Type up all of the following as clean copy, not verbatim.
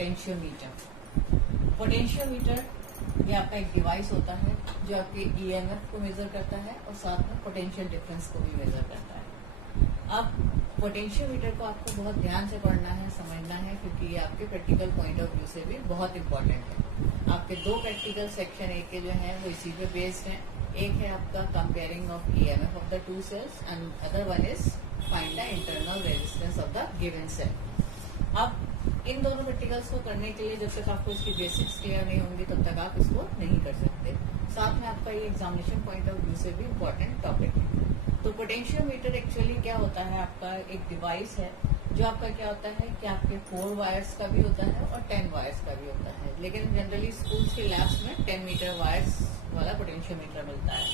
Potentiometer. Potentiometer ये आपका एक डिवाइस होता है जो आपके ईएमएफ को मेजर करता है और साथ में पोटेंशियल डिफरेंस को भी मेजर करता है। अब पोटेंशियोमीटर को आपको बहुत ध्यान से पढ़ना है, समझना है, क्योंकि ये आपके प्रैक्टिकल पॉइंट ऑफ व्यू से भी बहुत इंपॉर्टेंट है। आपके दो प्रैक्टिकल सेक्शन एक के जो है वो इसी पे बेस्ड है। एक है आपका comparing of EMF of the two cells and other one is find the internal resistance of the given cell. अब इन दोनों प्रैक्टिकल्स को करने के लिए जब तक आपको इसकी बेसिक्स क्लियर नहीं होंगी तब तक आप इसको नहीं कर सकते। साथ में आपका ये एग्जामिनेशन पॉइंट ऑफ व्यू से भी इम्पोर्टेंट टॉपिक है। तो पोटेंशियोमीटर एक्चुअली क्या होता है, आपका एक डिवाइस है जो आपका क्या होता है कि आपके 4 वायर्स का भी होता है और 10 वायर्स का भी होता है, लेकिन जनरली स्कूल्स के लैब्स में 10 मीटर वायर्स वाला पोटेंशियोमीटर मिलता है।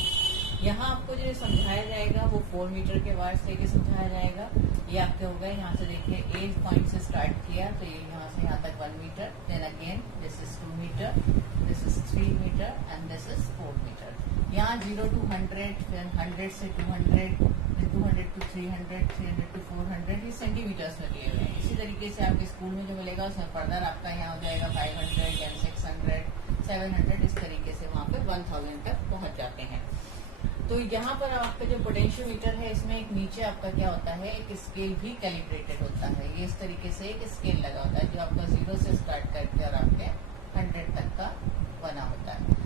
यहाँ आपको जो समझाया जाएगा वो 4 मीटर के वायर्स लेके समझाया जाएगा। ये आपके हो गए, यहाँ से देखिए ए पॉइंट से स्टार्ट किया तो ये यहाँ से यहाँ तक 1 metre, then again this is 2 metre, this is 3 metre and this is 4 metre. यहाँ 0 to 100, फिर 100 से 200, 200 to 300, 300 to 400, ये सेंटीमीटर्स में दिए हुए हैं। इसी तरीके से आपके स्कूल में जो मिलेगा उसमें फर्दर आपका यहाँ हो जाएगा 500, देन 600, 700, इस तरीके से वहाँ पे 1000 तक पहुँच जाते हैं। तो यहाँ पर आपका जो पोटेंशियोमीटर है इसमें एक नीचे आपका क्या होता है, एक स्केल भी कैलिब्रेटेड होता है। ये इस तरीके से एक स्केल लगा होता है जो आपका 0 से स्टार्ट करके और आपके 100 तक का बना होता है।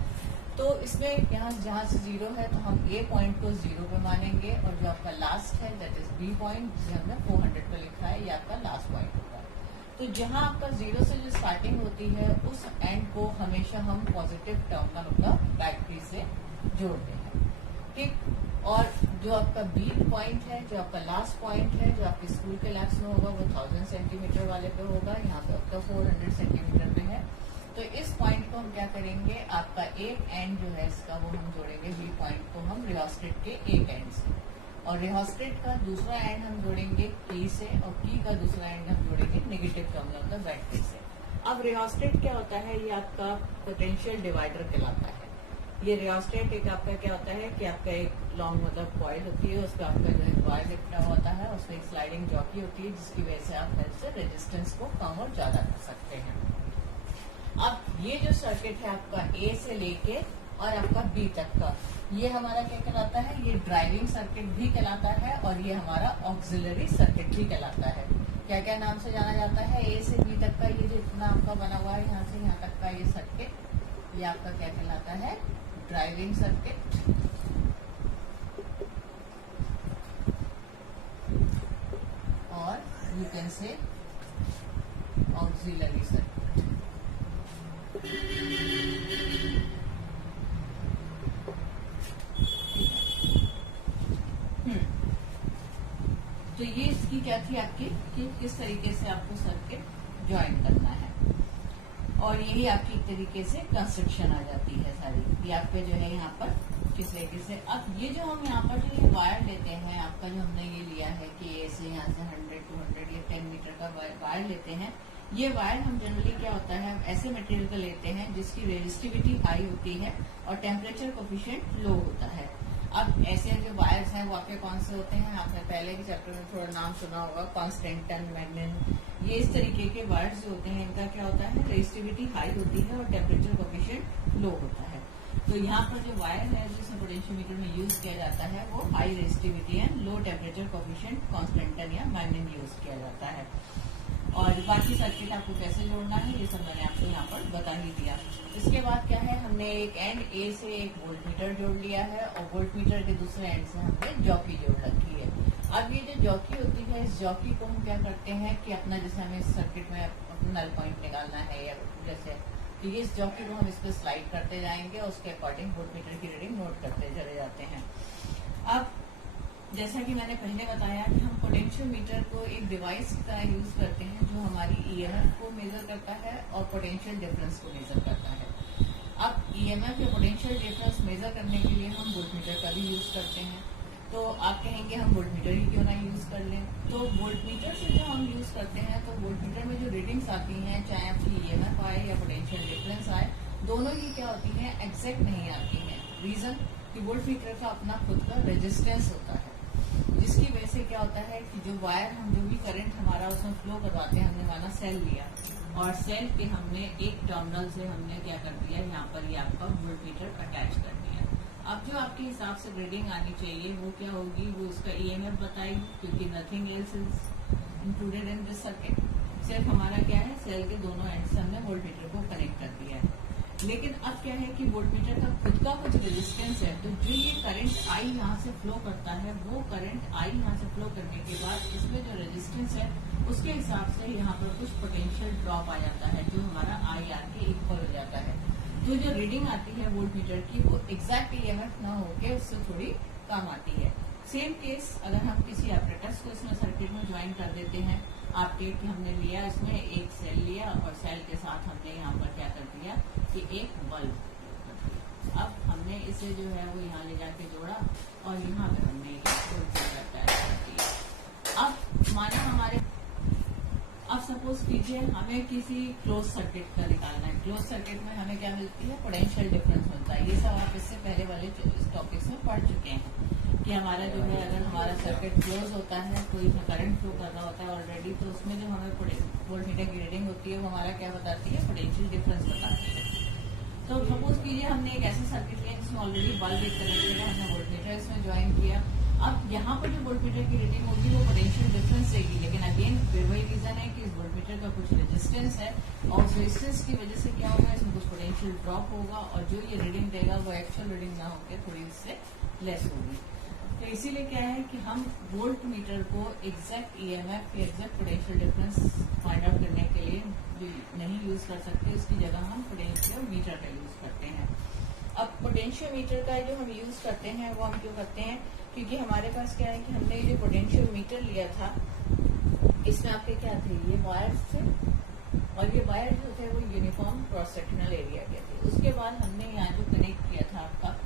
तो इसमें यहाँ जहाँ से 0 है तो हम ए पॉइंट को 0 पे मानेंगे और जो आपका लास्ट है दैट इज बी पॉइंट, जिसे हमने 400 पे लिखा है, ये आपका लास्ट पॉइंट होगा। तो जहाँ आपका 0 से जो स्टार्टिंग होती है उस एंड को हमेशा हम पॉजिटिव टर्मिनल का बैटरी से जोड़ते हैं, ठीक। और जो आपका बी पॉइंट है, जो आपका लास्ट पॉइंट है, जो आपके स्कूल के लैब्स में होगा वो 1000 सेंटीमीटर वाले पे होगा, यहाँ पे आपका 400 सेंटीमीटर पे है। तो इस पॉइंट को हम क्या करेंगे, आपका एक एंड जो है इसका वो हम जोड़ेंगे बी पॉइंट को हम रियोस्टेट के एक एंड से, और रियोस्टेट का दूसरा एंड हम जोड़ेंगे की से, और की का दूसरा एंड हम जोड़ेंगे नेगेटिव टर्मिनल का बैटरी से। अब रियोस्टेट क्या होता है, ये आपका पोटेंशियल डिवाइडर कहलाता है। ये रियोस्टेट एक आपका क्या होता है कि आपका एक लॉन्ग मतलब कॉइल होती है, उसका आपका जो है वायर लिपटा होता है, उसमें एक स्लाइडिंग जॉकी होती है जिसकी वजह से आप हेल्प से रेजिस्टेंस को कम और ज्यादा कर सकते हैं। अब ये जो सर्किट है आपका ए से लेके और आपका बी तक का, ये हमारा क्या कहलाता है, ये ड्राइविंग सर्किट भी कहलाता है और ये हमारा ऑक्सिलरी सर्किट भी कहलाता है। क्या क्या नाम से जाना जाता है, ए से बी तक का ये जो इतना आपका बना हुआ है यहाँ से यहाँ तक का ये सर्किट, ये आपका क्या कहलाता है, ड्राइविंग सर्किट, और you can say auxiliary circuit. तो ये इसकी क्या थी आपकी कि किस तरीके से आपको सर्किट ज्वाइन करना है, और यही आपकी एक तरीके से कंस्ट्रक्शन आ जाती है सारी। ये आपके जो है यहाँ पर किस तरीके से, अब ये जो हम यहाँ पर जो ये वायर लेते हैं, आपका जो हमने ये लिया है कि ए से यहाँ से 100 to 100 ये 10 मीटर का वायर लेते हैं। ये वायर हम जनरली क्या होता है, हम ऐसे मटेरियल का लेते हैं जिसकी रेजिस्टिविटी हाई होती है और टेम्परेचर कोफिशिएंट लो होता है। अब ऐसे जो वायर्स हैं वो आपके कौन से होते हैं, आपने पहले के चैप्टर में थोड़ा नाम सुना होगा, कॉन्स्टेंटन, मैग्नेट, ये इस तरीके के वायर्स जो होते हैं इनका क्या होता है, रेजिस्टिविटी हाई होती है और टेम्परेचर कोफिशिएंट लो होता है। तो यहाँ पर जो वायर है जिसे पोटेंशियोमीटर में यूज किया जाता है वो high resistivity and low temperature coefficient constantan या मैग्नेट यूज किया जाता है। और बाकी सर्किट आपको कैसे जोड़ना है ये सब मैंने आपको यहाँ पर बता ही दिया। इसके बाद क्या है, हमने एक एंड ए से एक वोल्टमीटर जोड़ लिया है और वोल्टमीटर के दूसरे एंड से हमने जॉकी जोड़ रखी है। अब ये जो जॉकी होती है, इस जॉकी को हम क्या करते हैं कि अपना जैसे हमें इस सर्किट में अपना नल पॉइंट निकालना है या जैसे, तो ये इस जॉकी को हम इस पर स्लाइड करते जाएंगे और उसके अकॉर्डिंग वोल्टमीटर की रीडिंग नोट करते चले जाते हैं। अब जैसा कि मैंने पहले बताया कि हम पोटेंशियोमीटर को एक डिवाइस की तरह यूज करते हैं जो हमारी ईएमएफ को मेजर करता है और पोटेंशियल डिफरेंस को मेजर करता है। अब ईएमएफ या पोटेंशियल डिफरेंस मेजर करने के लिए हम वोल्टमीटर का भी यूज करते हैं। तो आप कहेंगे हम वोल्टमीटर ही क्यों ना यूज कर लें, तो वोल्टमीटर से जो हम यूज करते हैं तो वोल्टमीटर में जो रीडिंग्स आती हैं, चाहे आपकी ईएमएफ आए या पोटेंशियल डिफरेंस आए, दोनों ही क्या होती हैं, एग्जैक्ट नहीं आती हैं। रीजन कि वोल्टमीटर का अपना खुद का रेजिस्टेंस होता है। जिसकी वजह से क्या होता है कि जो वायर हम जो भी करंट हमारा उसमें फ्लो करवाते हैं, हमने माना सेल लिया और सेल के हमने एक टर्मिनल से हमने क्या कर दिया, यहाँ पर ये आपका वोल्टमीटर अटैच कर दिया। अब जो आपके हिसाब से रीडिंग आनी चाहिए वो क्या होगी, वो इसका ईएमएफ बताएगी, क्योंकि nothing else is included in this circuit. सिर्फ हमारा क्या है, सेल के दोनों एंड से हमने वोल्टमीटर को कनेक्ट कर दिया है। लेकिन अब क्या है कि वोल्टमीटर का खुद का कुछ रेजिस्टेंस है, तो जो ये करंट आई यहाँ से फ्लो करता है, वो करंट आई यहाँ से फ्लो करने के बाद इसमें जो रेजिस्टेंस है उसके हिसाब से यहाँ पर कुछ पोटेंशियल ड्रॉप आ जाता है, जो हमारा आई आर के इक्वल हो जाता है। तो जो रीडिंग आती है वोल्टमीटर की वो एग्जैक्ट ईएमएफ ना होके उससे थोड़ी कम आती है। सेम केस अगर हम किसी एपरेटस को इसमें सर्किट में ज्वाइन कर देते हैं, आपके कि हमने लिया इसमें एक सेल लिया और सेल के साथ हमने यहाँ पर क्या कर दिया कि एक बल्ब। अब हमने इसे जो है वो यहाँ ले जाके जोड़ा और यहाँ पे हमने अटैच कर दिया। अब माना हमारे, अब सपोज कीजिए हमें किसी क्लोज सर्किट का निकालना है। क्लोज सर्किट में हमें क्या मिलती है, पोटेंशियल डिफरेंस मिलता है। ये सब आप इससे पहले वाले टॉपिक्स में पढ़ चुके हैं कि हमारा जो है अगर हमारा सर्किट क्लोज होता है, कोई करंट फ्लो कर रहा होता है ऑलरेडी, तो उसमें जो हमें वोल्टमीटर की रीडिंग होती है वो हमारा क्या बताती है, पोटेंशियल डिफरेंस बताती है। तो सपोज कीजिए हमने एक ऐसा सर्किट लिया जिसमें ऑलरेडी बल्ब एक कनेक्टेड है, हमने वोल्टमीटर इसमें ज्वाइन किया। अब यहाँ पर जो वोल्टमीटर की रीडिंग होगी वो पोटेंशियल डिफरेंस देगी, लेकिन अगेन फिर वही रीजन है कि इस वोल्टमीटर का कुछ रेजिस्टेंस है और उस रेजिस्टेंस की वजह से क्या होगा, इसमें कुछ पोटेंशियल ड्रॉप होगा और जो ये रीडिंग देगा वो एक्चुअल रीडिंग ना होकर थोड़ी इससे लेस होगी। तो इसीलिए क्या है कि हम वोल्ट मीटर को एग्जैक्ट ईएमएफ या exact potential difference find out करने के लिए नहीं यूज कर सकते, उसकी जगह हम पोटेंशियल मीटर का यूज करते हैं। अब पोटेंशियल मीटर का जो हम यूज करते हैं वो हम क्यों करते हैं, क्योंकि हमारे पास क्या है कि हमने जो पोटेंशियल मीटर लिया था इसमें आपके क्या थे, ये वायर्स थे और ये वायर जो थे वो यूनिफॉर्म क्रॉस सेक्शनल एरिया के थे। उसके बाद हमने यहाँ जो कनेक्ट किया था आपका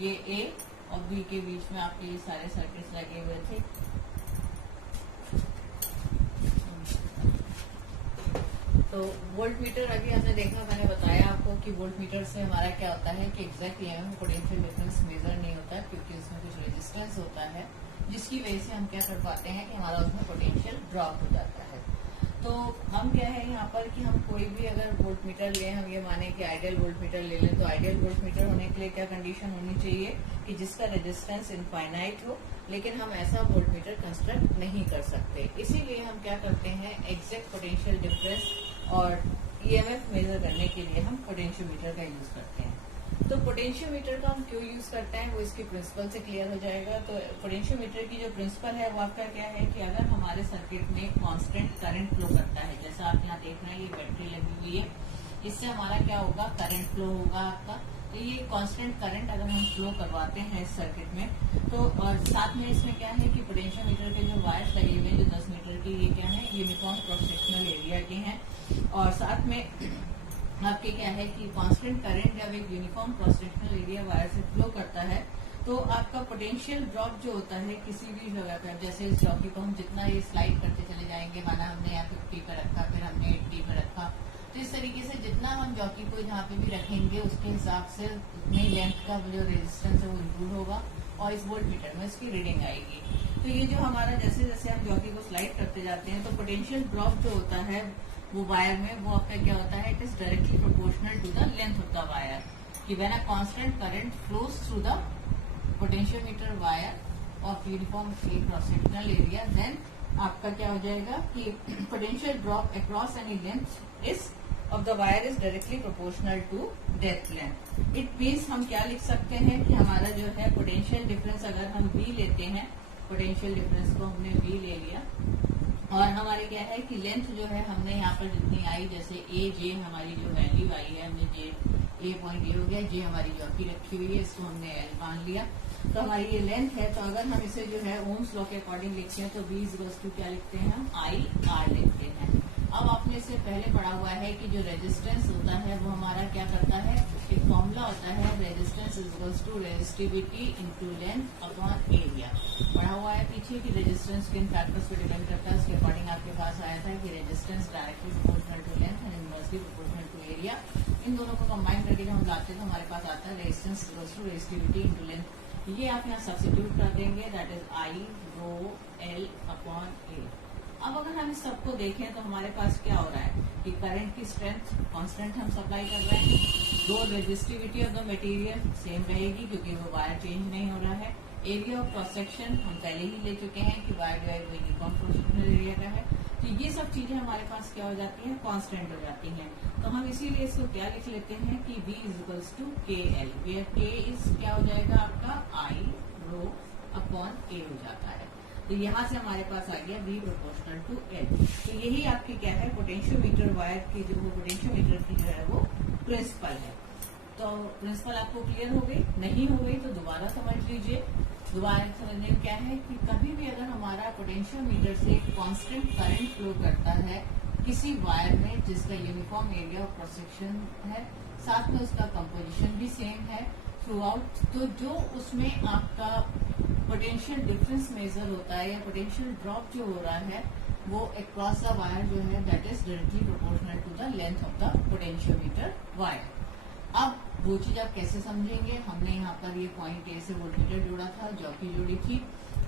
ये ए और बी के बीच में आपके ये सारे सर्किट्स लगे हुए थे। तो वोल्ट मीटर अभी हमने देखा, मैंने बताया आपको कि वोल्ट मीटर से हमारा क्या होता है कि exact EMF potential difference measure नहीं होता, क्योंकि उसमें कुछ रेजिस्टेंस होता है जिसकी वजह से हम क्या कर पाते हैं कि हमारा उसमें पोटेंशियल ड्रॉप हो जाता है। तो हम क्या है यहाँ पर कि हम कोई भी अगर वोल्ट मीटर लें, हम ये माने कि आइडियल वोल्ट मीटर ले लें, तो आइडियल वोल्ट मीटर होने के लिए क्या कंडीशन होनी चाहिए कि जिसका रेजिस्टेंस इनफाइनाइट हो, लेकिन हम ऐसा वोल्ट मीटर कंस्ट्रक्ट नहीं कर सकते। इसीलिए हम क्या करते हैं, एग्जैक्ट पोटेंशियल डिफरेंस और ईएमएफ मेजर करने के लिए हम पोटेंशियल मीटर का यूज करते हैं। तो पोटेंशियल मीटर का हम क्यों यूज करते हैं वो इसके प्रिंसिपल से क्लियर हो जाएगा। तो पोटेंशियल मीटर की जो प्रिंसिपल है वो आपका क्या है कि अगर हमारे सर्किट में कांस्टेंट करंट फ्लो करता है, जैसा आप यहाँ देख रहे हैं ये बैटरी लगी हुई है, इससे हमारा क्या होगा, करंट फ्लो होगा आपका। तो ये कांस्टेंट करंट अगर हम फ्लो करवाते हैं इस सर्किट में, तो और साथ में इसमें क्या है कि पोटेंशियल मीटर के जो वायर्स लगे हुए हैं जो 10 मीटर के, ये क्या है, यूनिफॉर्म क्रॉस सेक्शनल एरिया के हैं और साथ में आपके क्या है कि कांस्टेंट करंट जब एक uniform cross sectional area wire से फ्लो करता है तो आपका पोटेंशियल ड्रॉप जो होता है किसी भी जगह पर, जैसे इस जॉकी को हम जितना ये स्लाइड करते चले जाएंगे, माना हमने यहाँ 50 पे रखा, फिर हमने 80 पे रखा, तो इस तरीके से जितना हम जॉकी को जहाँ पे भी रखेंगे उसके हिसाब से उतनी लेंथ का जो रेजिस्टेंस है वो इंक्लूड होगा और इस वोल्ट मीटर में इसकी रीडिंग आएगी। तो ये जो हमारा जैसे जैसे हम जॉकी को स्लाइड करते जाते हैं तो पोटेंशियल ड्रॉप जो होता है वो वायर में, वो आपका क्या होता है, it is directly proportional to the length of the wire. कि when a constant current flows through the potentiometer wire of uniform cross sectional area, then आपका क्या हो जाएगा कि potential drop across any length is of the wire is directly proportional to depth length. It means हम क्या लिख सकते हैं कि हमारा जो है पोटेंशियल डिफरेंस अगर हम V लेते हैं, पोटेंशियल डिफरेंस को हमने V ले लिया और हमारे क्या है कि लेंथ जो है हमने यहाँ पर जितनी आई, जैसे ए जे हमारी जो वैल्यू आई है, हमने जे ए पॉइंट ए हो गया, जे हमारी जॉकी रखी हुई है, इसको हमने एल मान लिया, तो हमारी ये लेंथ है। तो अगर हम इसे जो है ओम्स लॉ के अकॉर्डिंग लिखते हैं तो V इक्वल्स टू क्या लिखते हैं, हम आई आर लिखते हैं। अब आपने इससे पहले पढ़ा हुआ है कि जो रेजिस्टेंस होता है वो हमारा क्या करता है, एक फॉर्मूला होता है, resistance equals to resistivity into length upon area. पढ़ा हुआ है पीछे कि रेजिस्टेंस किन फैक्टर्स पे डिपेंड करता है, उसके अकॉर्डिंग आपके पास आया था कि resistance directly proportional to length and inversely proportional to area. इन दोनों को कंबाइन करके जब हम लाते हैं तो हमारे पास आता है resistance equals to resistivity into length ये आप यहाँ सब्स्टिट्यूट कर देंगे, that is I rho L upon A. अब अगर हम इस सबको देखें तो हमारे पास क्या हो रहा है कि करंट की स्ट्रेंथ कांस्टेंट हम सप्लाई कर रहे हैं, दो resistivity of the material same रहेगी क्योंकि वो वायर चेंज नहीं हो रहा है। एरिया ऑफ क्रॉस सेक्शन हम पहले ही ले चुके हैं कि wire divide by uniform proportional area का है। तो ये सब चीजें हमारे पास क्या हो जाती हैं, कांस्टेंट हो जाती हैं। तो हम इसीलिए इसको क्या लिख लेते हैं कि V is to K L, where के इज क्या हो जाएगा आपका आई रो अपॉन ए हो जाता है। तो यहाँ से हमारे पास आ गया V प्रोपोर्शनल टू एल। तो यही आपकी क्या है, पोटेंशियोमीटर वायर की जो पोटेंशियोमीटर की जो है वो प्रिंसिपल है। तो प्रिंसिपल आपको क्लियर हो गई? नहीं हो गई तो दोबारा समझ लीजिए। दोबारा समझने में क्या है कि कभी भी अगर हमारा पोटेंशियोमीटर से कांस्टेंट करंट फ्लो करता है किसी वायर में जिसका uniform area of cross section है, साथ में उसका कंपोजिशन भी सेम है थ्रू आउट, तो जो उसमें आपका पोटेंशियल डिफरेंस मेजर होता है या पोटेंशियल ड्रॉप जो हो रहा है वो अक्रॉस द वायर जो है that is directly proportional to the length of the potentiometer wire. अब वो चीज आप कैसे समझेंगे, हमने यहाँ पर ये पॉइंट ए से वोल्टमीटर जोड़ा था, जॉकी जोड़ी थी।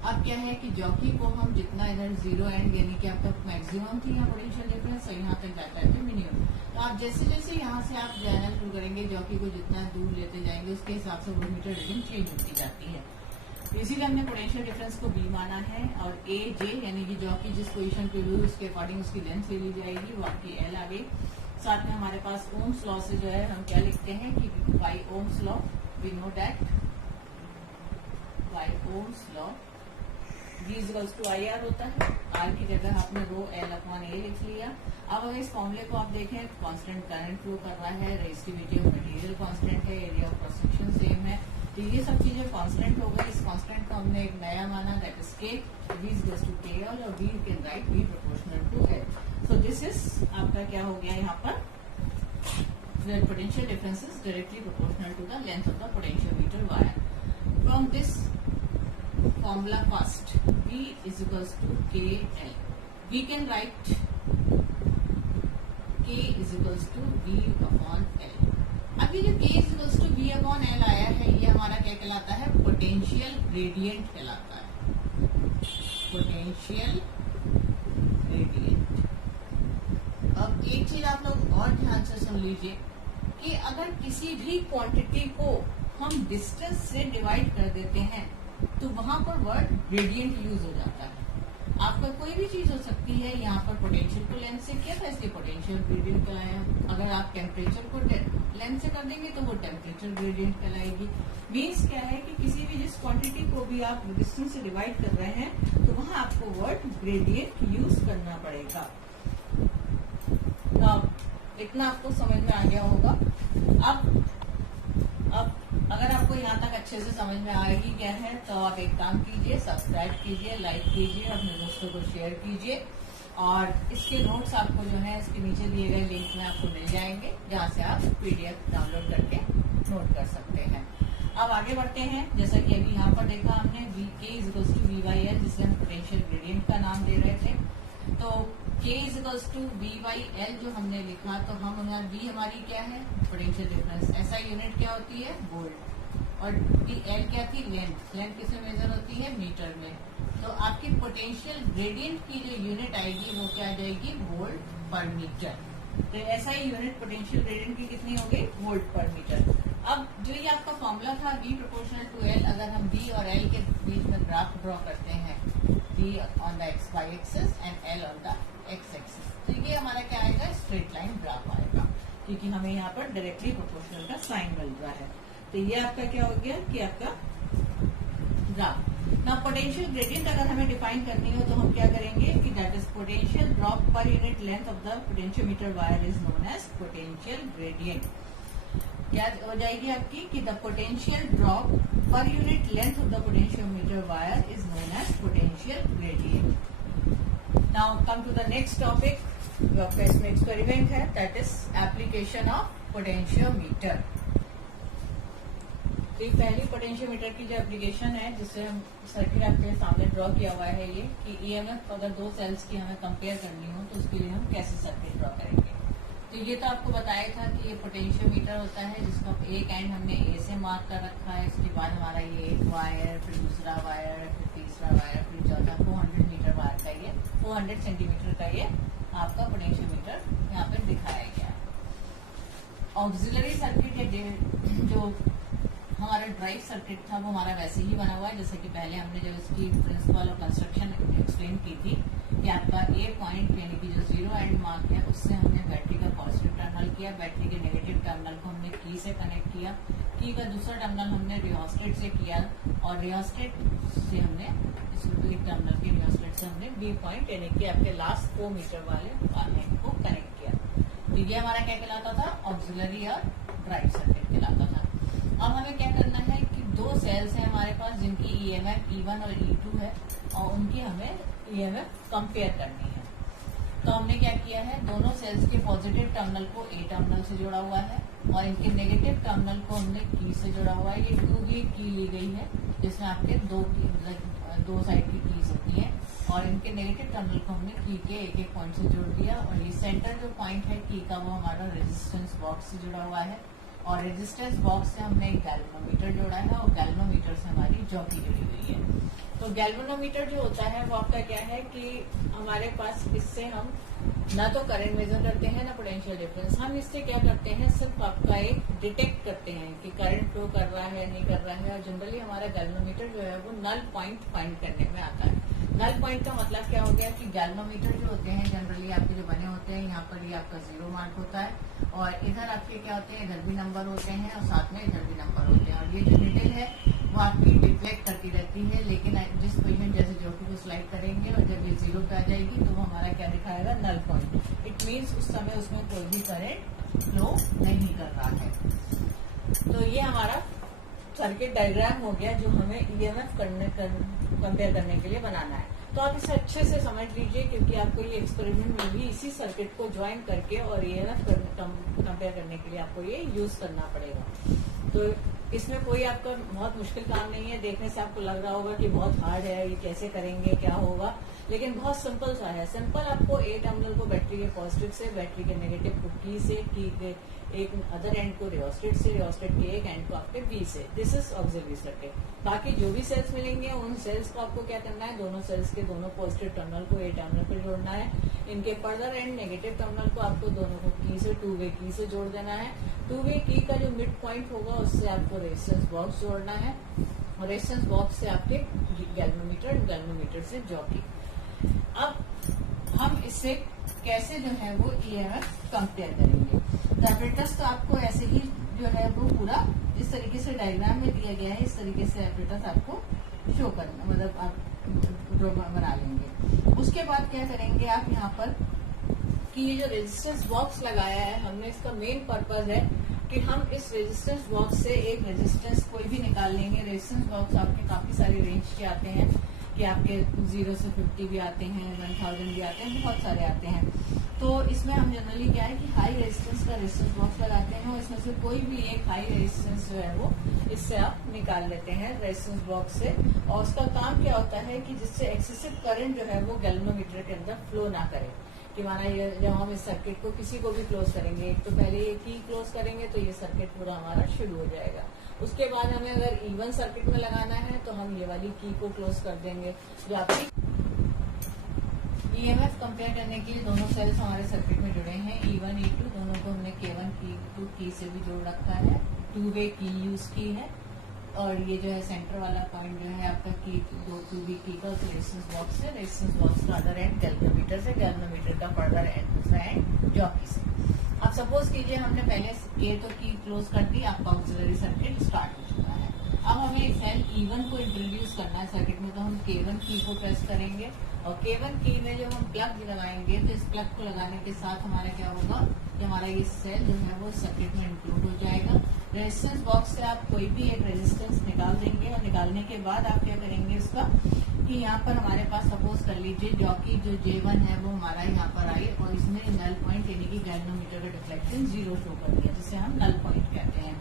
अब क्या है कि जॉकी को हम जितना इधर जीरो एंड यानी कि आपका मैक्सिमम थी यहाँ पोटेंशियल डिफरेंस, यहाँ तक जाता है मिनिमम। तो आप जैसे जैसे यहाँ से आप जाना शुरू करेंगे जॉकी को जितना दूर लेते जाएंगे उसके हिसाब से वोल्टमीटर रीडिंग चेंज होती जाती है। इसीलिए हमने पोटेंशियल डिफरेंस को बी माना है और ए जे यानी कि जॉकी जिस पोजीशन पे हुई उसके अकॉर्डिंग उसकी लेंथ ले ली जाएगी, वो आपकी एल आ गई। साथ में हमारे पास ओम्स लॉ से जो है हम क्या लिखते हैं कि by Ohm's law we know that by Ohm's law V equals to I R होता है। आर की जगह आपने रो एल अपॉन ए लिख लिया। अब अगर इस फॉर्मूले को आप देखें, कांस्टेंट करंट फ्लो कर रहा है, रेजिस्टिविटी ऑफ मटेरियल कांस्टेंट है, area of cross section same है, तो ये सब चीजें कांस्टेंट हो गई। इस कांस्टेंट को हमने एक नया माना that is K, V equals to K L और V can write V proportional to L. So this is आपका क्या हो गया यहाँ पर, the potential difference is directly proportional to the length of the potentiometer wire. From this formula first, V is equals to KL. We can write K is equals to V upon L. अब ये जो K is equals to V upon L आया है, ये हमारा क्या कहलाता है, पोटेंशियल ग्रेडियंट कहलाता है। Potential gradient. अब एक चीज आप लोग और ध्यान से सुन लीजिए कि अगर किसी भी क्वांटिटी को हम डिस्टेंस से डिवाइड कर देते हैं तो वहां पर वर्ड ग्रेडियंट यूज हो जाता है। आपका कोई भी चीज हो सकती है, यहाँ पर पोटेंशियल को लेंथ से किया था इसलिए पोटेंशियल ग्रेडियंट कहलाया। अगर आप टेम्परेचर को लेंथ से कर देंगे तो वो टेम्परेचर ग्रेडियंट कहलाएगी। मीन्स क्या है कि किसी भी जिस क्वांटिटी को भी आप डिस्टेंस से डिवाइड कर रहे हैं तो वहां आपको वर्ड ग्रेडियंट यूज करना पड़ेगा। इतना आपको समझ में आ गया होगा। अब अगर आपको यहाँ तक अच्छे से समझ में आएगी क्या है तो आप एक काम कीजिए, सब्सक्राइब कीजिए, लाइक कीजिए, अपने दोस्तों को शेयर कीजिए और इसके नोट्स आपको जो है इसके नीचे दिए गए लिंक में आपको मिल जाएंगे जहाँ से आप PDF डाउनलोड करके नोट कर सकते हैं। अब आगे बढ़ते हैं। जैसा कि अभी यहाँ पर देखा हमने K is equals to V by L, जिसे हम पोटेंशियल ग्रेडियंट का नाम दे रहे थे। तो K is equals to V by L जो हमने लिखा, तो हम V हमारी क्या है, पोटेंशियल डिफरेंस। ऐसा यूनिट क्या होती है, वोल्ट, और L क्या थी, लेंथ। लेंथ किसमें मेजर होती है, मीटर में। तो आपकी पोटेंशियल ग्रेडियंट की जो यूनिट आएगी वो क्या आ जाएगी, वोल्ट पर मीटर। तो ऐसा ही यूनिट पोटेंशियल ग्रेडियंट की कितनी हो गई, वोल्ट पर मीटर। अब जो ये आपका फॉर्मूला था V प्रोपोर्शनल टू L, अगर हम V और L के बीच में ग्राफ ड्रॉ करते हैं, V on the XY axis and L on the X axis, तो ये हमारा क्या आएगा, स्ट्रेट लाइन ग्राफ आएगा, क्योंकि हमें यहाँ पर डायरेक्टली प्रोपोर्शनल का साइन मिल रहा है। तो ये आपका क्या हो गया कि आपका ग्राफ। ना पोटेंशियल ग्रेडियंट अगर हमें डिफाइन करनी हो तो हम क्या करेंगे कि that is potential drop per unit length of the potentiometer wire is known as potential gradient. क्या हो जाएगी आपकी कि the potential drop per unit length of the potentiometer wire is known as potential gradient. Now come to the next topic, जो आपका इसमें experiment है, that is application of potentiometer. तो ये पहली पोटेंशियोमीटर की जो एप्लीकेशन है जिससे हम सर्किट आपके सामने ड्रॉ किया हुआ है, ये कि EMF अगर दो सेल्स की हमें कंपेयर करनी हो तो उसके लिए हम कैसे सर्किट ड्रॉ करेंगे। तो तो ये तो आपको बताया था कि ये पोटेंशियोमीटर होता है, जिसका एक एंड हमने ए से मार्क कर रखा है। इसके बाद हमारा ये एक वायर, फिर दूसरा वायर, फिर तीसरा वायर, फिर चौथा 400 मीटर वायर का ये 400 सेंटीमीटर का ये आपका पोटेंशियोमीटर यहाँ पे दिखाया गया है। ऑक्सिलरी सर्किट है जो हमारा ड्राइव सर्किट था वो हमारा वैसे ही बना हुआ है, जैसे कि पहले हमने जब इसकी प्रिंसिपल और कंस्ट्रक्शन एक्सप्लेन की थी कि आपका ए पॉइंट यानी कि जो 0 एंड मार्क है उससे हमने बैटरी का पॉजिटिव टर्मिनल किया, बैटरी के नेगेटिव टर्मिनल को हमने की से कनेक्ट किया, की का दूसरा टर्मिनल हमने रियोस्टेट से किया और रियोस्टेट से हमने एक टर्मिनल के रियोस्टेट से हमने बी पॉइंट यानी कि आपके लास्ट 4 मीटर वाले को कनेक्ट किया। तो ये हमारा क्या कहलाता था, ऑक्सिलरी और ड्राइव सर्किट कहलाता था। अब हमें क्या करना है कि दो सेल्स हैं हमारे पास जिनकी ईएमएफ E1 और E2 है और उनकी हमें ईएमएफ कंपेयर करनी है। तो हमने क्या किया है, दोनों सेल्स के पॉजिटिव टर्मिनल को ए टर्मिनल से जोड़ा हुआ है और इनके नेगेटिव टर्मिनल को हमने की से जोड़ा हुआ है। ये 2 की ली गई है जिसमें आपके दो साइड की कीज होती है और इनके नेगेटिव टर्मिनल को हमने की के एक पॉइंट से जोड़ दिया और ये सेंटर जो पॉइंट है की का वो हमारा रेजिस्टेंस बॉक्स से जुड़ा हुआ है और रेजिस्टेंस बॉक्स से हमने एक गैल्वेनोमीटर जोड़ा है और गैल्वेनोमीटर से हमारी जॉकी जुड़ी हुई है। तो गैल्वेनोमीटर जो होता है वो आपका क्या है कि हमारे पास इससे हम ना तो करंट मेजर करते हैं ना पोटेंशियल डिफरेंस, हम इससे क्या करते हैं सिर्फ आपका एक डिटेक्ट करते हैं कि करंट फ्लो कर रहा है नहीं कर रहा है। और जनरली हमारा गैल्वेनोमीटर जो है वो नल पॉइंट फाइंड करने में आता है। नल पॉइंट का मतलब क्या हो गया कि गैल्वेनोमीटर जो होते हैं जनरली आपके जो बने होते हैं यहाँ पर ये आपका 0 मार्क होता है और इधर आपके क्या होते हैं, इधर भी नंबर होते हैं और साथ में इधर भी नंबर होते हैं और ये जो निडल है वो आपकी डिफ्लेक्ट करती रहती है, लेकिन जिस पोजीशन जैसे जॉकी को स्लाइड करेंगे और जब ये 0 पे आ जाएगी तो वो हमारा क्या दिखाएगा, नल पॉइंट। इट मीन्स उस समय उसमें कोई भी करंट फ्लो नहीं कर रहा है। तो ये हमारा सर्किट डायग्राम हो गया जो हमें ईएमएफ कंपेयर करने के लिए बनाना है। तो आप इसे अच्छे से समझ लीजिए क्योंकि आपको ये एक्सपेरिमेंट में भी इसी सर्किट को ज्वाइन करके और ईएमएफ कंपेयर करने के लिए आपको ये यूज करना पड़ेगा। तो इसमें कोई आपका बहुत मुश्किल काम नहीं है, देखने से आपको लग रहा होगा कि बहुत हार्ड है, ये कैसे करेंगे क्या होगा, लेकिन बहुत सिंपल सा है। सिंपल आपको ए टर्मिनल को बैटरी के पॉजिटिव से, बैटरी के नेगेटिव को की से, की के एक अदर एंड को रियोस्टेट से, रियोस्टेट के एक एंड को आपके बी से। This is auxiliary circuit. बाकी जो भी सेल्स मिलेंगे उन सेल्स को आपको क्या करना है, दोनों सेल्स के दोनों पॉजिटिव टर्मिनल को ए टर्मिनल पर जोड़ना है। इनके फर्दर एंड नेगेटिव टर्मिनल को आपको दोनों को की से 2 वे की से जोड़ देना है। 2 वे की का जो मिड पॉइंट होगा उससे आपको रेजिस्टेंस बॉक्स जोड़ना है और रेजिस्टेंस बॉक्स से आपके गैल्वेनोमीटर, गैल्वेनोमीटर से जॉकी। अब हम इससे कैसे जो है वो ईएमएफ कंपेयर करेंगे। तो एपरेटस तो आपको ऐसे ही जो है वो पूरा इस तरीके से डायग्राम में दिया गया है, इस तरीके से एपरेटस आपको शो करना, मतलब आप बना लेंगे। उसके बाद क्या करेंगे आप यहाँ पर कि ये जो रेजिस्टेंस बॉक्स लगाया है हमने, इसका मेन पर्पज है कि हम इस रेजिस्टेंस बॉक्स से एक रेजिस्टेंस कोई भी निकाल लेंगे। रेजिस्टेंस बॉक्स आपके काफी सारे रेंज के आते हैं कि आपके 0 से 50 भी आते हैं, 1000 भी आते हैं, बहुत सारे आते हैं। तो इसमें हम जनरली क्या है कि हाई रेजिस्टेंस का रेजिस्टेंस बॉक्स लगाते हैं और इसमें से कोई भी एक हाई रेजिस्टेंस जो है वो इससे आप निकाल लेते हैं रेजिस्टेंस बॉक्स से। और उसका काम क्या होता है कि जिससे एक्सेसिव करंट जो है वो गैल्वेनोमीटर के अंदर फ्लो ना करे। कि माना ये जब हम इस सर्किट को किसी को भी क्लोज करेंगे, एक तो पहले ये की क्लोज करेंगे तो ये सर्किट पूरा हमारा शुरू हो जाएगा। उसके बाद हमें अगर E1 सर्किट में लगाना है तो हम ये वाली की को क्लोज कर देंगे। जो आपकी ईएमएफ कंपेयर करने के लिए दोनों सेल्स हमारे सर्किट में जुड़े हैं, E1 E2 दोनों को हमने K1 K2 की से भी जोड़ रखा है, 2 वे की यूज की है और ये जो है सेंटर वाला पॉइंट जो है आपका की 2 वे की का रेजिस्टेंस बॉक्स है, रेजिस्टेंस बॉक्स का अदर एंड गैल्वेनोमीटर से, गैल्वेनोमीटर का फर्दर एंड दूसरा एंड जॉकी से। अब सपोज कीजिए हमने पहले के तो की क्लोज कर दी, आपका ऑक्सिलरी सर्किट स्टार्ट हो चुका है। अब हमें सेल E1 को इंट्रोड्यूस करना है सर्किट में, तो हम K1 की को प्रेस करेंगे और K1 की में जो हम प्लग लगाएंगे तो इस प्लग को लगाने के साथ हमारा क्या होगा कि हमारा ये सेल जो है वो सर्किट में इंक्लूड हो जाएगा। रेजिस्टेंस बॉक्स से आप कोई भी एक रेजिस्टेंस निकाल देंगे और निकालने के बाद आप क्या करेंगे इसका कि यहाँ पर हमारे पास सपोज कर लीजिए जॉकी जो J1 है वो हमारा यहाँ पर आई और इसने नल पॉइंट यानी कि गैल्वेनोमीटर का डिफ्लेक्शन 0 शो कर दिया, जिसे हम नल पॉइंट कहते हैं।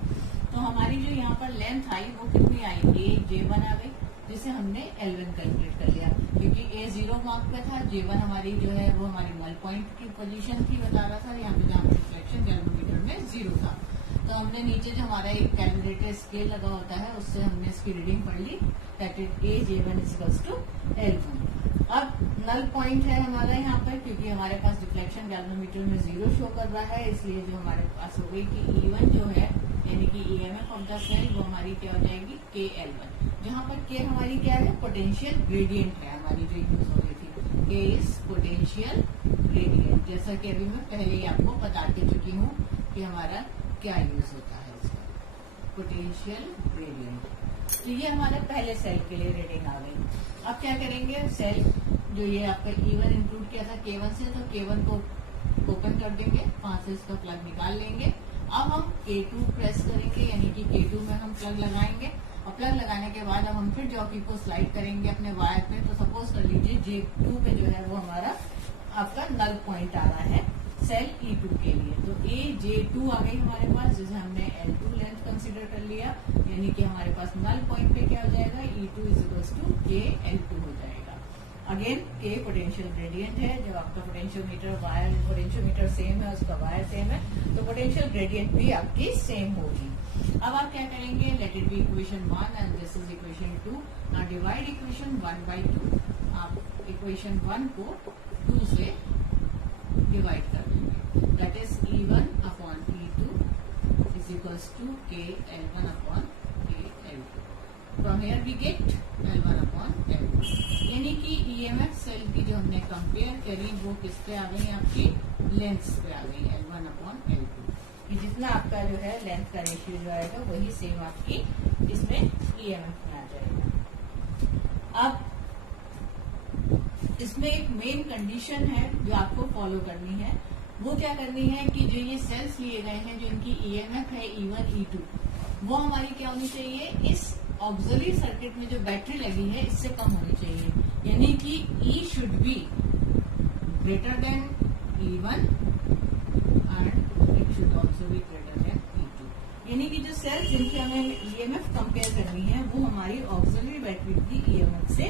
तो हमारी जो यहाँ पर लेंथ आई वो कितनी आई, एक J1 आ गई जिसे हमने L1 कैलकुलेट कर लिया। क्योंकि ए 0 मार्क पे था, J1 हमारी जो है वो हमारी नल पॉइंट की पोजीशन थी, बता रहा था यहाँ पे जहाँ पे डिफ्लेक्शन गैल्वेनोमीटर में 0 था। तो हमने नीचे जो हमारा एक कैलकुलेटर स्केल लगा होता है उससे हमने इसकी रीडिंग पढ़ ली, that is A J1 equals to L1। अब नल पॉइंट है हमारा यहाँ पर, क्योंकि हमारे पास डिफ्लेक्शन गैल्वेनोमीटर में 0 शो कर रहा है, इसलिए जो हमारे पास हो गई कि E1 जो है यानी कि EMF ऑफ द सेल वो हमारी क्या हो जाएगी KL1, जहाँ पर K हमारी क्या है, पोटेंशियल ग्रेडियंट है हमारी जो यूज हो रही थी, K इज पोटेंशियल ग्रेडियंट। जैसा कि अभी मैं पहले ही आपको बता के चुकी हूँ कि हमारा क्या यूज होता है इसका, पोटेंशियल ग्रेडियंट। तो ये हमारे पहले सेल के लिए रीडिंग आ गई। अब क्या करेंगे, सेल जो ये आपका E1 इंक्लूड किया था K1 से, तो K1 को ओपन कर देंगे, वहां से इसका प्लग निकाल लेंगे। अब हम K2 प्रेस करेंगे, यानी कि K2 में हम प्लग लगाएंगे, और प्लग लगाने के बाद अब हम फिर जॉकी को स्लाइड करेंगे अपने वायर पे। तो सपोज कर लीजिए J2 पे जो है वो हमारा आपका नल पॉइंट आ रहा है सेल E2 के लिए। तो A J2 आ गई हमारे पास, जिसे हमने L2 लेंथ कंसीडर कर लिया, यानी कि हमारे पास नल पॉइंट पे क्या हो जाएगा, E2 is equals to K L2 हो जाएगा। अगेन K पोटेंशियल ग्रेडियंट है, जब आपका पोटेंशियोमीटर वायर पोटेंशियोमीटर सेम है, उसका वायर सेम है, तो पोटेंशियल ग्रेडियंट भी आपकी सेम होगी। अब आप क्या करेंगे, let it be equation 1 and this is equation 2। Now divide equation 1 by 2। आप इक्वेशन 1 को 2 से डिवाइड कर देंगे, that is E1 upon E2 is equals to K L1 upon K L2। From here we get L1 upon L2, यानी कि EMF cell की जो हमने कंपेयर करी वो किस पे आ गई, आपकी लेंथ पे आ गई, L1 अपॉन L2। कि जितना आपका जो है लेंथ का रेशियो जो आएगा वही सेम आपकी इसमें EMF में आ जाएगा। अब इसमें एक मेन कंडीशन है जो आपको फॉलो करनी है, वो क्या करनी है कि जो ये सेल्स लिए गए हैं, जो इनकी EMF है E1 E2, वो हमारी क्या होनी चाहिए, इस ऑक्सिलरी सर्किट में जो बैटरी लगी है इससे कम होनी चाहिए, यानी कि E should be greater than E1 and it should also be greater than E2। यानी कि जो सेल्स जिनसे हमें EMF कंपेयर करनी है वो हमारी ऑक्सिलरी बैटरी की EMF से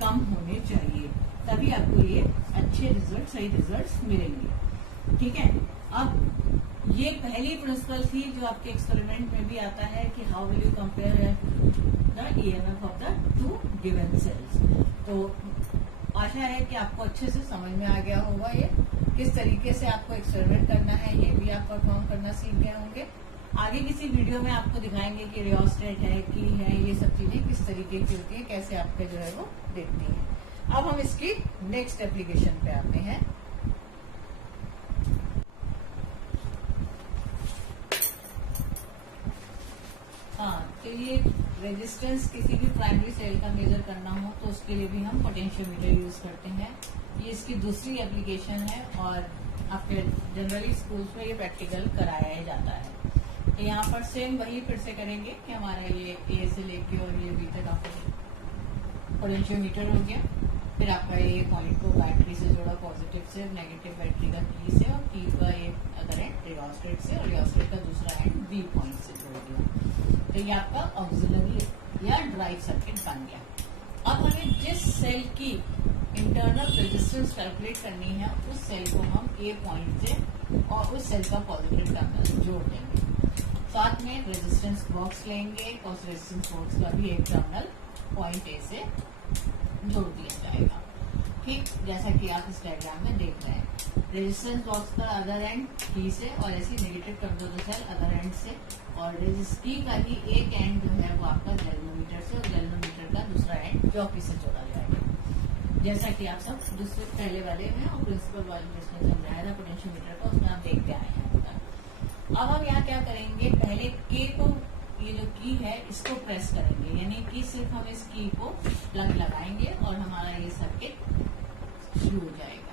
कम होने चाहिए, तभी आपको ये अच्छे रिजल्ट, सही रिजल्ट्स मिलेंगे। ठीक है, अब ये पहली प्रिंसिपल थी जो आपके एक्सपेरिमेंट में भी आता है कि how will you compare the EMF of the two given cells. तो आशा है कि आपको अच्छे से समझ में आ गया होगा ये किस तरीके से आपको एक्सपेरिमेंट करना है, ये भी आप परफॉर्म करना सीख गए होंगे। आगे किसी वीडियो में आपको दिखाएंगे कि रियोस्टेट है की है, ये सब चीजें किस तरीके की होती है, कैसे आपके जो है वो देखती है। अब हम इसकी नेक्स्ट एप्लीकेशन पे आते हैं। हाँ, तो ये रेजिस्टेंस किसी भी प्राइमरी सेल का मेजर करना हो तो उसके लिए भी हम पोटेंशियोमीटर यूज करते हैं। ये इसकी दूसरी एप्लीकेशन है और आपके जनरली स्कूल्स में ये प्रैक्टिकल कराया जाता है। तो यहाँ पर सेम वही फिर से करेंगे कि हमारा ये ए से लेके और ये बी तक आपका पोटेंशियोमीटर हो गया। फिर आपका ये पॉइंट को बैटरी से जोड़ा पॉजिटिव से, नेगेटिव बैटरी का की से, और की का ये अदर एंड रियोस्टेट से, और रियोस्टेट का दूसरा एंड बी पॉइंट से जोड़ दिया। तो ये आपका ऑक्सिलरी या ड्राइव सर्किट बन गया। अब हमें जिस सेल की इंटरनल रेजिस्टेंस कैलकुलेट करनी है उस सेल को हम ए पॉइंट से और उस सेल का पॉजिटिव टर्मिनल जोड़ देंगे। साथ में रेजिस्टेंस बॉक्स लेंगे और उस रेजिस्टेंस बॉक्स का भी एक टर्मिनल पॉइंट ए से जोड़ दिया जाएगा। ठीक जैसा कि आप इस डायग्राम में देख रहे हैं, रेजिस्टेंस बॉक्स का अदर एंड की से और ऐसी negative terminal cell other end से, और रेजिस्टी का ही एक एंड जो है वो आपका गैल्वेनोमीटर से और गैल्वेनोमीटर का दूसरा एंड जॉकी से जोड़ा जाएगा। जैसा कि आप सब दूसरे पहले वाले में और प्रिंसिपल वाले जिसमें समझाया था पोटेंशियोमीटर का, उसमें आप देखते आए हैं। अब हम यहाँ क्या करेंगे, पहले के को, ये जो की है इसको प्रेस करेंगे, यानी कि सिर्फ हम इस की को प्लग लगाएंगे और हमारा ये सर्किट शुरू हो जाएगा।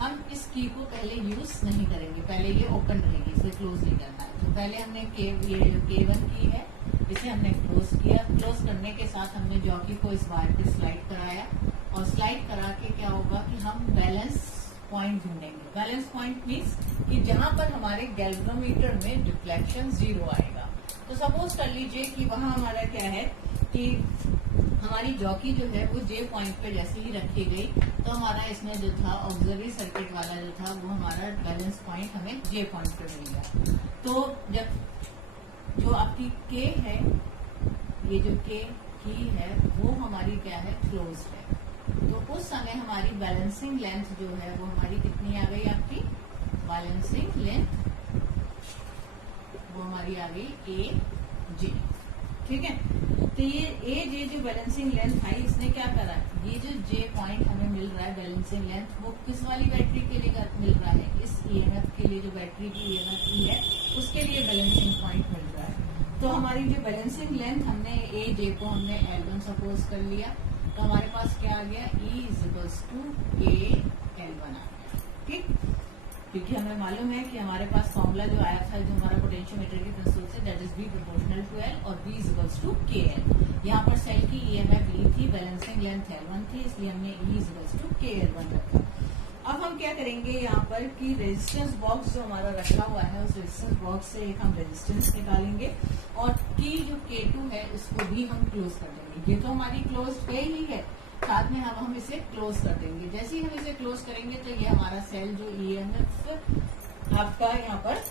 हम इस की को पहले यूज नहीं करेंगे, पहले ये ओपन रहेगी, इसे क्लोज नहीं करना है। तो पहले हमने ये जो K1 की है इसे हमने क्लोज किया। क्लोज करने के साथ हमने जॉकी को इस वायर पे स्लाइड कराया, और स्लाइड करा के क्या होगा कि हम बैलेंस पॉइंट ढूंढेंगे। बैलेंस पॉइंट मीन्स कि जहां पर हमारे गैल्वेनोमीटर में डिफ्लेक्शन 0 आएगा। तो सपोज कर लीजिए कि वहां हमारा क्या है कि हमारी जॉकी जो है वो जे पॉइंट पे जैसे ही रखी गई तो हमारा इसमें जो था ऑक्सिलरी सर्किट वाला जो था वो हमारा बैलेंस पॉइंट हमें जे पॉइंट पे मिल गया। तो जब जो आपकी के है, ये जो के की है वो हमारी क्या है, क्लोज है, तो उस समय हमारी बैलेंसिंग लेंथ जो है वो हमारी कितनी आ गई, आपकी बैलेंसिंग लेंथ वो हमारी आ गई ए जे। ठीक है, तो ये ए जे जो बैलेंसिंग लेंथ है, इसने क्या करा, ये जो जे पॉइंट हमें मिल रहा है बैलेंसिंग लेंथ, वो किस वाली बैटरी के लिए मिल रहा है, इस ईएमएफ के लिए, जो बैटरी की ईएमएफ ई है उसके लिए बैलेंसिंग पॉइंट मिल रहा है। तो हमारी जो बैलेंसिंग लेंथ हमने ए जे को हमने L1 सपोज कर लिया, तो हमारे पास क्या आ गया, E इक्वल्स टू के L1 आ गया। ठीक, क्योंकि हमें मालूम है कि हमारे पास फॉर्मूला जो आया था, जो हमारा पोटेंशियोमीटर की कंसोल से, that is B proportional to L और B इक्वल्स टू KL। यहाँ पर सेल की ईएमएफ E थी, बैलेंसिंग लेंथ L1 थी, इसलिए हमने E इक्वल्स टू KL1 रखा। अब हम क्या करेंगे यहाँ पर कि रेजिस्टेंस बॉक्स जो हमारा रखा हुआ है, उस रेजिस्टेंस बॉक्स से एक हम रेजिस्टेंस निकालेंगे और की जो K2 है उसको भी हम क्लोज कर देंगे। ये तो हमारी क्लोज है ही है, साथ में हम इसे क्लोज कर देंगे। जैसे ही हम इसे क्लोज करेंगे तो ये हमारा सेल जो ईएमएफ आपका यहाँ पर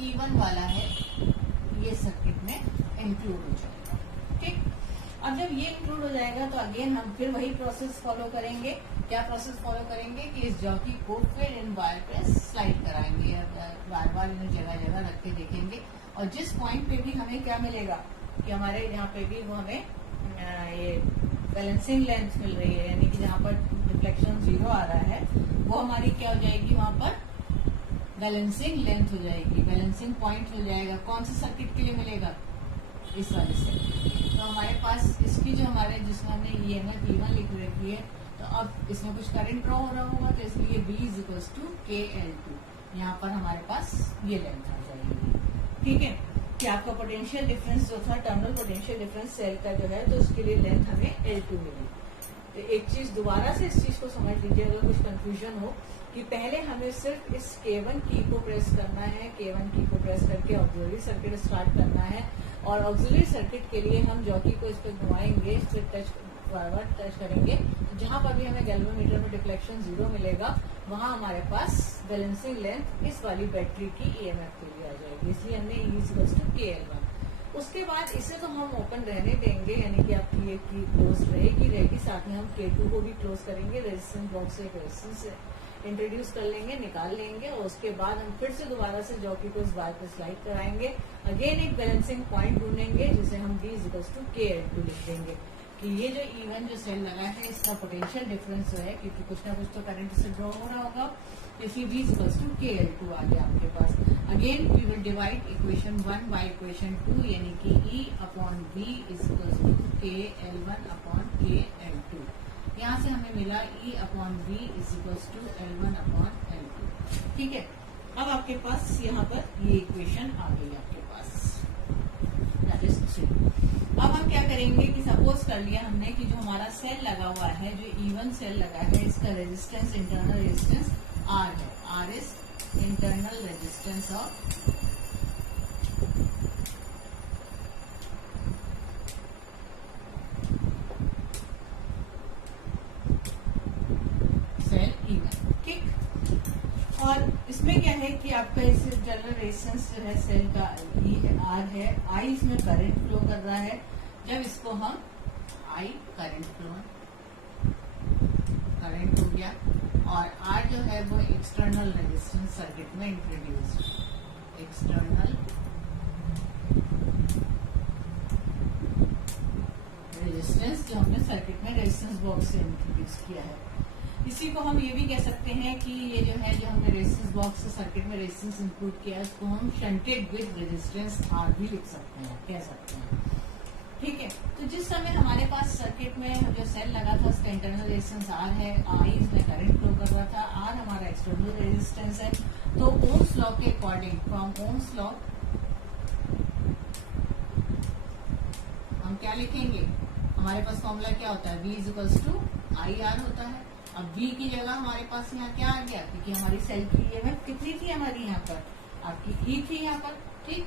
E1 वाला है, ये सर्किट में इंक्लूड हो जाएगा। ठीक, अब जब ये इंक्लूड हो जाएगा तो अगेन हम फिर वही प्रोसेस फॉलो करेंगे। क्या प्रोसेस फॉलो करेंगे कि इस जॉकी को फिर इन वायर पे स्लाइड कराएंगे, बार बार इन्हें जगह जगह रख के देखेंगे, और जिस पॉइंट पे भी हमें क्या मिलेगा कि हमारे यहाँ पे भी वो हमें ये बैलेंसिंग लेंथ मिल रही है, यानी कि जहाँ पर डिफ्लेक्शन 0 आ रहा है वो हमारी क्या हो जाएगी, वहां पर बैलेंसिंग लेंथ हो जाएगी, बैलेंसिंग पॉइंट हो जाएगा। कौन से सर्किट के लिए मिलेगा, इस वाले से। तो हमारे पास इसकी जो हमारे जिसमें हमने ईएमएफ E1 लिख रखी है, तो अब इसमें कुछ करंट ड्रॉ हो रहा होगा, तो इसलिए B इक्वल्स टू KL2, यहाँ पर हमारे पास ये लेंथ आ जाएगी। ठीक है, कि आपका पोटेंशियल डिफरेंस जो था, टर्मिनल पोटेंशियल डिफरेंस सेल का जो है, तो उसके लिए लेंथ हमें L2 मिली। तो एक चीज दोबारा से इस चीज को समझ लीजिए, अगर कुछ कंफ्यूजन हो, कि पहले हमें सिर्फ इस K1 की को प्रेस करना है, K1 की को प्रेस करके ऑक्सिलरी सर्किट स्टार्ट करना है, और ऑक्सिलरी सर्किट के लिए हम जॉकी को इस पर घुमाएंगे, फिर टच करेंगे, तो जहां पर भी हमें गैल्वेनोमीटर में डिफ्लेक्शन 0 मिलेगा, वहां हमारे पास बैलेंसिंग लेंथ इस वाली बैटरी की ईएमएफ के लिए आ जाएगी, इसलिए हमने E इक्वल्स टू KL1। उसके बाद इसे तो हम ओपन रहने देंगे, यानी कि आपकी ये की क्लोज रहेगी, साथ में हम K2 को भी क्लोज करेंगे, रेजिस्टेंस बॉक्स से एक रेजिस्टेंस इंट्रोड्यूस कर लेंगे, निकाल लेंगे, और उसके बाद हम फिर से दोबारा से जॉकी को इस वायर पर स्लाइड कराएंगे, अगेन एक बैलेंसिंग पॉइंट ढूंढेंगे, जिसे हम B इक्वल्स टू KL2 लिख देंगे कि ये जो E1 जो सेल लगा है, इसका पोटेंशियल डिफरेंस जो है, क्योंकि कुछ ना कुछ तो करंट से ड्रॉ हो रहा होगा, इसलिए B इक्वल्स टू KL2 आ गया आपके पास। Again we will divide equation 1 by equation 2, यानी कि E upon B equals to KL1 upon KL2। यहाँ से हमें मिला E upon B equals to L1 upon L2। ठीक है, अब आपके पास यहाँ पर ये इक्वेशन आ गई आपके पास, दैट इज 3। अब हम क्या करेंगे कि सपोज कर लिया हमने कि जो हमारा सेल लगा हुआ है, जो E1 सेल लगा है, इसका रेजिस्टेंस, इंटरनल रेजिस्टेंस R है, R is internal resistance of cell E1। ठीक, और इसमें क्या है कि आपका इस जनरल रेजिस्टेंस जो है सेल का R है, I इसमें करंट फ्लो कर रहा है, जब इसको हम I करंट हो गया, और R जो है वो एक्सटर्नल रेजिस्टेंस सर्किट में इंट्रोड्यूस, एक्सटर्नल रेजिस्टेंस जो हमने सर्किट में रेजिस्टेंस बॉक्स से इंट्रोड्यूस किया है। इसी को हम ये भी कह सकते हैं कि ये जो है, जो हमने रेजिस्टेंस बॉक्स से सर्किट में रेजिस्टेंस इंक्लूड किया है, उसको हम शंटेड विद रेजिस्टेंस R भी लिख सकते हैं, कह सकते हैं। ठीक है, तो जिस समय हमारे पास सर्किट में जो सेल लगा था, उसका इंटरनल रेजिस्टेंस R है, I इसमें करंट फ्लो कर रहा था, R हमारा एक्सटर्नल रेजिस्टेंस है, तो ओम्स लॉ के अकॉर्डिंग, फ्रॉम ओम्स लॉ हम क्या लिखेंगे, हमारे पास फॉर्मूला क्या होता है, V इक्वल्स टू IR होता है। अब V की जगह हमारे पास यहाँ क्या आ गया, क्योंकि हमारी सेल की ईएमएफ कितनी थी हमारी यहाँ पर, आपकी E थी यहाँ पर। ठीक,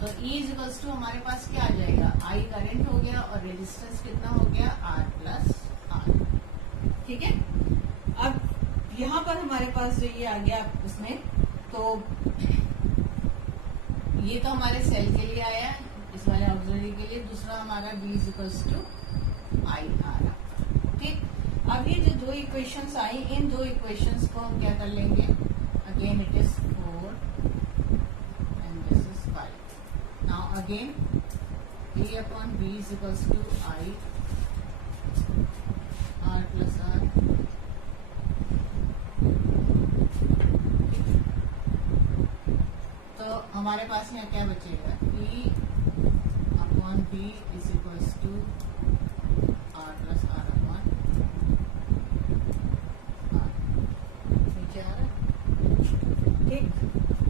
तो E इक्वल्स टू हमारे पास क्या आ जाएगा, I रेजिस्टेंस कितना हो गया, R प्लस R। ठीक है, अब यहाँ पर हमारे पास जो ये आ गया उसमें, तो ये तो हमारे सेल के लिए आया है, इस वाले ऑक्सिलरी के लिए। दूसरा हमारा B इक्वल्स टू I आ रहा। ठीक, अब ये जो दो इक्वेशंस आई, इन दो इक्वेशंस को हम क्या कर लेंगे, again it is 4 and this is 5। Now again A upon B is equals to I R plus R। तो हमारे पास यहाँ क्या बचेगा, E upon B is equals to R plus R upon R। नीचे आ रहा। ठीक,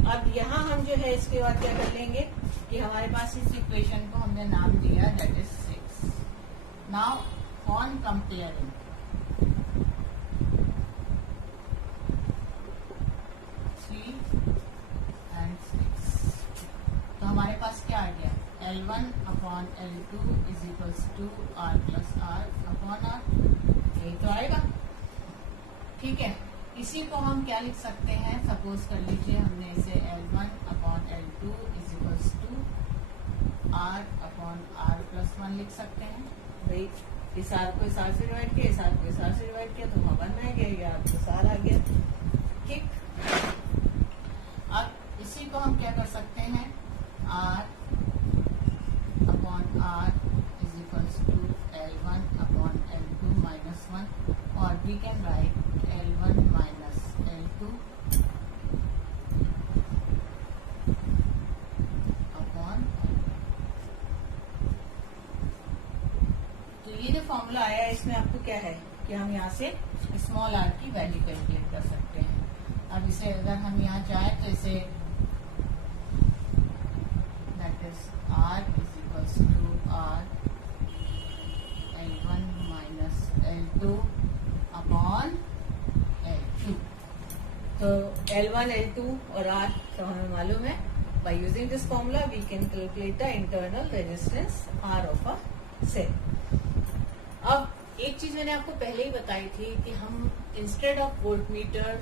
अब यहाँ हम जो है इसके बाद क्या कर लेंगे कि हमारे पास इस इक्वेशन को हमने नाम दिया that is 6। Now on comparing 3 and 6, तो हमारे पास क्या आ गया, L1 upon L2 is equals to R plus R upon R। यही तो आएगा। ठीक है, इसी को हम क्या लिख सकते हैं, सपोज कर लीजिए हमने इसे L1 upon L2 is equals to R upon R plus 1 लिख सकते हैं। भाई इस R को इस R से डिवाइड किया, इस R को इस R से डिवाइड किया, तो वहां 1 आ गया, ये R प्लस R आ गया। ठीक, अब इसी को हम क्या कर सकते हैं, R upon R is equals to L1 upon L2 minus 1, और we can write L1 minus L2 upon. तो ये जो फॉर्मूला आया है इसमें आपको क्या है कि हम यहाँ से स्मॉल r की वैल्यू कैलकुलेट कर सकते हैं। अब इसे अगर हम यहाँ चाहें तो इसे that is R is equals to R L1 minus L2 upon L2। तो L1, L2 और R तो हमें मालूम है, by using this formula we can calculate the internal resistance R of a cell. अब एक चीज मैंने आपको पहले ही बताई थी कि हम instead of voltmeter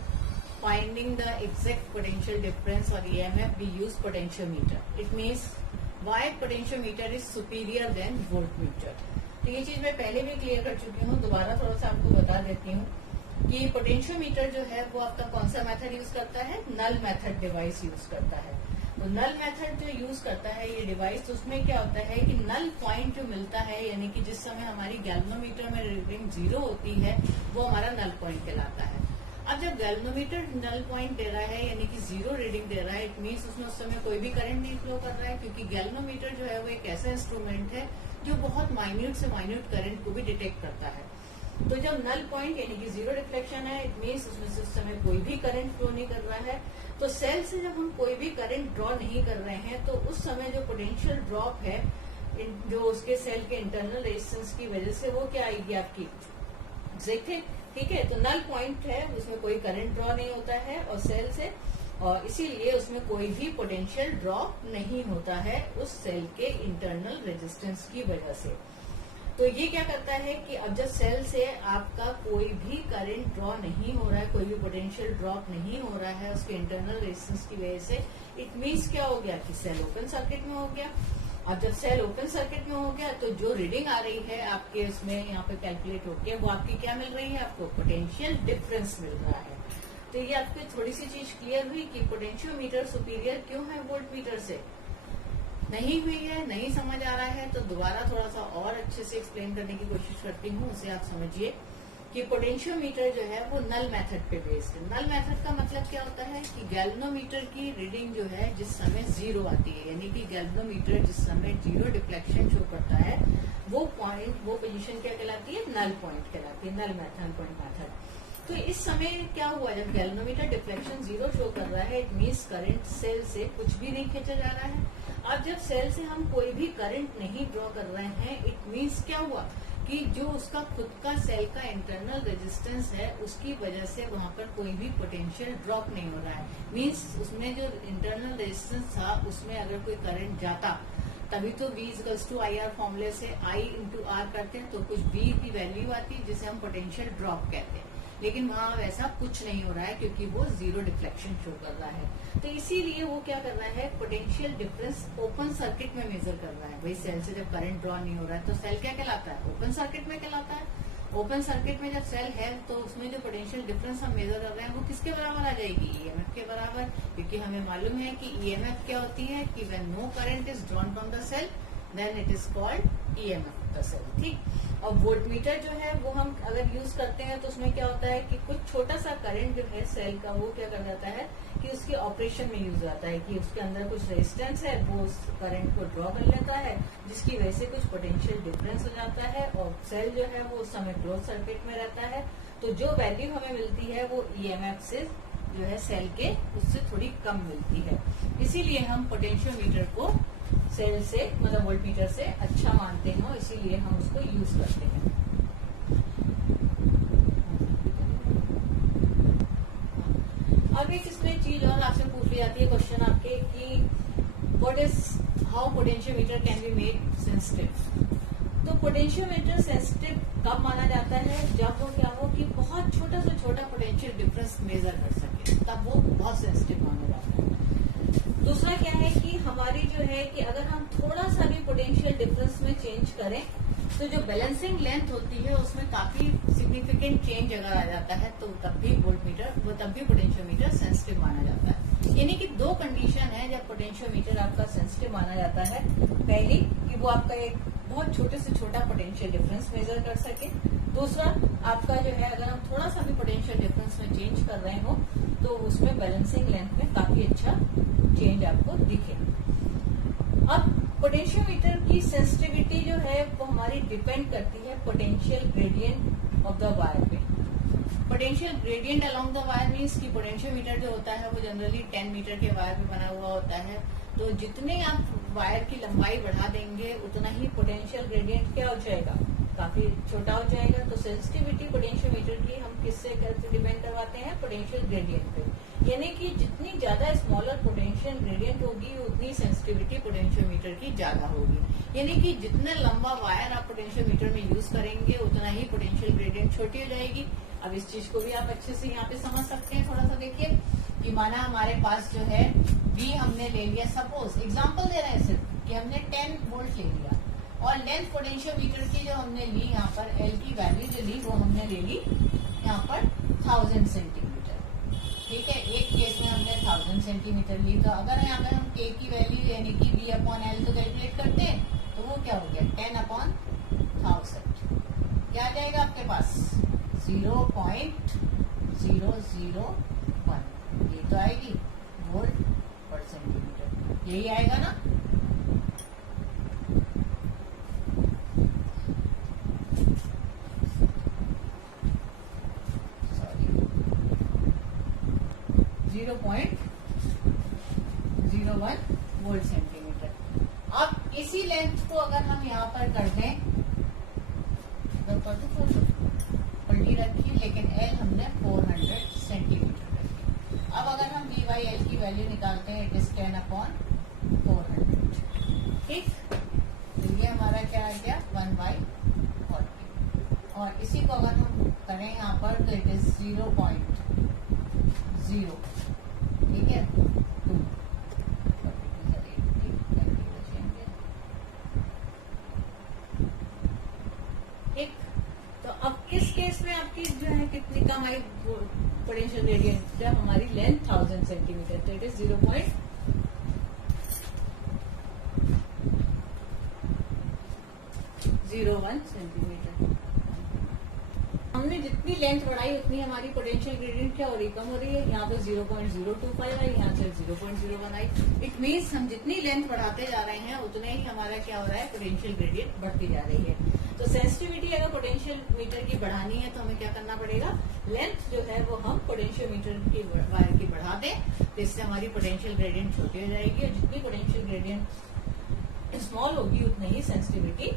finding the exact potential difference और EMF we use potentiometer. It means why potentiometer is superior than voltmeter. तो ये चीज मैं पहले भी क्लियर कर चुकी हूँ, दोबारा थोड़ा सा आपको बता देती हूँ कि पोटेंशियोमीटर जो है वो आपका कौन सा मेथड यूज करता है, नल मेथड डिवाइस यूज करता है। तो नल मेथड जो यूज करता है ये डिवाइस, तो उसमें क्या होता है कि नल पॉइंट जो मिलता है, यानी कि जिस समय हमारी गैल्वेनोमीटर में रीडिंग 0 होती है वो हमारा नल पॉइंट कहलाता है। अब जब गैल्वेनोमीटर नल पॉइंट दे रहा है यानी कि 0 रीडिंग दे रहा है, इट मीन्स उसमें उस समय कोई भी करंट नहीं फ्लो कर रहा है, क्योंकि गैल्वेनोमीटर जो है वो एक ऐसा इंस्ट्रूमेंट है जो बहुत माइन्यूट से माइन्यूट करंट को भी डिटेक्ट करता है। तो जब नल पॉइंट यानी कि 0 रिफ्लेक्शन है, इट मीन्स उसमें से उस समय कोई भी करंट फ्लो नहीं कर रहा है। तो सेल से जब हम कोई भी करंट ड्रॉ नहीं कर रहे हैं तो उस समय जो पोटेंशियल ड्रॉप है जो उसके सेल के इंटरनल रेजिस्टेंस की वजह से, वो क्या आएगी आपकी, ठीक है। तो नल पॉइंट है, उसमें कोई करंट ड्रॉ नहीं होता है और सेल से, और इसीलिए उसमें कोई भी पोटेंशियल ड्रॉप नहीं होता है उस सेल के इंटरनल रेजिस्टेंस की वजह से। तो ये क्या करता है कि अब जब सेल से आपका कोई भी करंट ड्रॉ नहीं हो रहा है, कोई भी पोटेंशियल ड्रॉप नहीं हो रहा है उसके इंटरनल रेजिस्टेंस की वजह से, इट मीन्स क्या हो गया कि सेल ओपन सर्किट में हो गया। अब जब सेल ओपन सर्किट में हो गया तो जो रीडिंग आ रही है आपके उसमें यहाँ पे कैलकुलेट होके, वो आपकी क्या मिल रही है, आपको पोटेंशियल डिफरेंस मिल रहा है। तो ये आपकी थोड़ी सी चीज क्लियर हुई कि पोटेंशियोमीटर सुपीरियर क्यों है वोल्टमीटर से। नहीं हुई है, नहीं समझ आ रहा है तो दोबारा थोड़ा सा और अच्छे से एक्सप्लेन करने की कोशिश करती हूँ। उसे आप समझिए कि पोटेंशियोमीटर जो है वो नल मेथड पे बेस्ड है। नल मेथड का मतलब क्या होता है कि गैल्वेनोमीटर की रीडिंग जो है जिस समय 0 आती है, यानी कि गैल्वेनोमीटर जिस समय 0 डिफ्लेक्शन शो करता है, वो पॉइंट, वो पोजीशन क्या कहलाती है, नल पॉइंट कहलाती है, नल मेथड। तो इस समय क्या हुआ, जब गैल्वेनोमीटर डिफ्लेक्शन 0 शो कर रहा है, इट मीन्स करंट सेल से कुछ भी नहीं खींचा जा रहा है। अब जब सेल से हम कोई भी करंट नहीं ड्रॉ कर रहे हैं, इट मीन्स क्या हुआ कि जो उसका खुद का सेल का इंटरनल रेजिस्टेंस है उसकी वजह से वहां पर कोई भी पोटेंशियल ड्रॉप नहीं हो रहा है। मीन्स उसमें जो इंटरनल रेजिस्टेंस था उसमें अगर कोई करंट जाता तभी तो V equals to I R फॉर्मूले से I इंटू आर करते हैं तो कुछ V की वैल्यू आती है जिसे हम पोटेंशियल ड्रॉप कहते हैं, लेकिन वहां वैसा कुछ नहीं हो रहा है क्योंकि वो जीरो डिफ्लेक्शन शो कर रहा है। तो इसीलिए वो क्या कर रहा है, पोटेंशियल डिफरेंस ओपन सर्किट में मेजर कर रहा है। भाई सेल से जब करंट ड्रॉ नहीं हो रहा है तो सेल क्या कहलाता है, ओपन सर्किट में कहलाता है। ओपन सर्किट में जब सेल है तो उसमें जो पोटेंशियल डिफरेंस हम मेजर कर रहे हैं वो किसके बराबर आ जाएगी, ईएमएफ के बराबर, क्योंकि हमें मालूम है कि ईएमएफ क्या होती है कि when no current is drawn from the cell then it is called EMF of the cell. ठीक, और वोल्टमीटर जो है वो हम अगर यूज करते हैं तो उसमें क्या होता है कि कुछ छोटा सा करंट जो है सेल का वो क्या कर जाता है कि उसके ऑपरेशन में यूज आता है कि उसके अंदर कुछ रेजिस्टेंस है, वो उस करंट को ड्रॉ कर लेता है जिसकी वजह से कुछ पोटेंशियल डिफरेंस हो जाता है और सेल जो है वो उस समय क्लोज सर्किट में रहता है। तो जो वैल्यू हमें मिलती है वो ईएमएफ से जो है सेल के उससे थोड़ी कम मिलती है। इसीलिए हम पोटेंशियोमीटर को सेल से मतलब वोल्टमीटर से अच्छा मानते हैं, इसीलिए हम उसको यूज करते हैं। अब एक इसमें चीज और आपसे पूछ ली जाती है क्वेश्चन आपके कि what is how potentiometer can be made sensitive. तो पोटेंशियोमीटर सेंसिटिव कब माना जाता है, जब वो क्या हो कि बहुत छोटा से छोटा पोटेंशियल डिफरेंस मेजर कर सके, तब वो बहुत सेंसिटिव माना जाता है। दूसरा क्या है कि हमारी जो है कि अगर हम थोड़ा सा भी पोटेंशियल डिफरेंस में चेंज करें तो जो बैलेंसिंग लेंथ होती है उसमें काफी सिग्निफिकेंट चेंज अगर आ जाता है तो तब भी पोटेंशियोमीटर सेंसिटिव माना जाता है। यानी कि दो कंडीशन है जब पोटेंशियोमीटर आपका सेंसिटिव माना जाता है। पहली कि वो आपका एक बहुत छोटे से छोटा पोटेंशियल डिफरेंस मेजर कर सके। दूसरा आपका जो है अगर हम थोड़ा सा भी पोटेंशियल डिफरेंस में चेंज कर रहे हो तो उसमें बैलेंसिंग लेंथ में काफी अच्छा चेंज आपको दिखे। अब पोटेंशियोमीटर की सेंसिटिविटी जो है वो हमारी डिपेंड करती है potential gradient of the wire पे। Potential gradient along the wire means कि पोटेंशियोमीटर जो होता है वो जनरली 10 मीटर के वायर में बना हुआ होता है। तो जितने आप वायर की लंबाई बढ़ा देंगे उतना ही पोटेंशियल ग्रेडियंट क्या हो जाएगा, काफी छोटा हो जाएगा। तो सेंसिटिविटी पोटेंशियोमीटर की हम किससे डिपेंड करवाते हैं, पोटेंशियल ग्रेडियंट पे। यानी कि जितनी ज्यादा स्मॉलर पोटेंशियल ग्रेडियंट होगी उतनी सेंसिटिविटी पोटेंशियोमीटर की ज्यादा होगी। यानी कि जितना लंबा वायर आप पोटेंशियोमीटर में यूज करेंगे उतना ही पोटेंशियल ग्रेडियंट छोटी हो जाएगी। अब इस चीज को भी आप अच्छे से यहाँ पे समझ सकते हैं। थोड़ा सा देखिए कि माना हमारे पास जो है V हमने ले लिया, सपोज एग्जांपल दे रहे हैं सिर्फ कि हमने 10 वोल्ट ले लिया और लेंथ पोटेंशियोमीटर की जो हमने ली यहाँ पर L की वैल्यू जो ली वो हमने ले ली यहाँ पर 1000 सेंटीमीटर। ठीक है, एक केस में हमने 1000 सेंटीमीटर ली। तो अगर यहाँ पे हम K की वैल्यू यानी कि V/L तो कैलकुलेट करते हैं तो वो क्या हो गया 10/1000 क्या आ जाएगा आपके पास 0.001 ये तो आएगी वोल्ट पर सेंटीमीटर, यही आएगा ना। Sorry 0.01 volt centimetre. अब इसी लेंथ को अगर हम यहाँ पर कर दें पलटी रखी लेकिन L हमने 400 सेंटीमीटर रखी। अब अगर हम V/L की वैल्यू निकालते हैं इट इज 10/400। ठीक, तो ये हमारा क्या आ गया 1/40 और इसी को अगर हम करें यहाँ पर तो इट इज 0.0 ठीक है 2। ठीक, तो अब किस केस में आपकी जो है कितनी कम आई पोटेंशियल ग्रेडियंट, जब हमारी लेंथ 1000 सेंटीमीटर तो इट इज 0.01 सेंटीमीटर। हमने जितनी लेंथ बढ़ाई उतनी हमारी पोटेंशियल ग्रेडियंट क्या हो रही, कम हो रही है। यहाँ पे 0.025 आई, यहाँ से 0.01 आई। इट मीन्स हम जितनी लेंथ बढ़ाते जा रहे हैं उतने ही हमारा क्या हो रहा है पोटेंशियल ग्रेडियंट बढ़ती जा रही है। तो सेंसिटिविटी अगर पोटेंशियल मीटर की बढ़ानी है तो हमें क्या करना पड़ेगा, लेंथ जो है वो हम पोटेंशियोमीटर की वायर की बढ़ा दें तो इससे हमारी पोटेंशियल ग्रेडियंट छोटी हो जाएगी और जितनी पोटेंशियल ग्रेडियंट स्मॉल होगी उतनी ही सेंसिटिविटी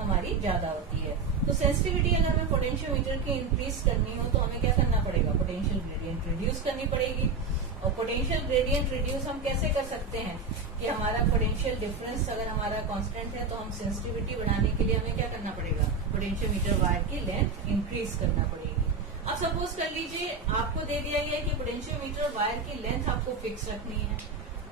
हमारी ज्यादा होती है। तो सेंसिटिविटी अगर हमें पोटेंशियोमीटर की इंक्रीज करनी हो तो हमें क्या करना पड़ेगा, पोटेंशियल ग्रेडियंट रिड्यूस करनी पड़ेगी। और पोटेंशियल ग्रेडियंट रिड्यूस हम कैसे कर सकते हैं कि हमारा पोटेंशियल डिफरेंस अगर हमारा कांस्टेंट है तो हम सेंसिटिविटी बढ़ाने के लिए हमें क्या करना पड़ेगा, पोटेंशियोमीटर वायर की लेंथ इंक्रीज करना पड़ेगी। अब सपोज कर लीजिए आपको दे दिया गया कि पोटेंशियोमीटर वायर की लेंथ आपको फिक्स रखनी है,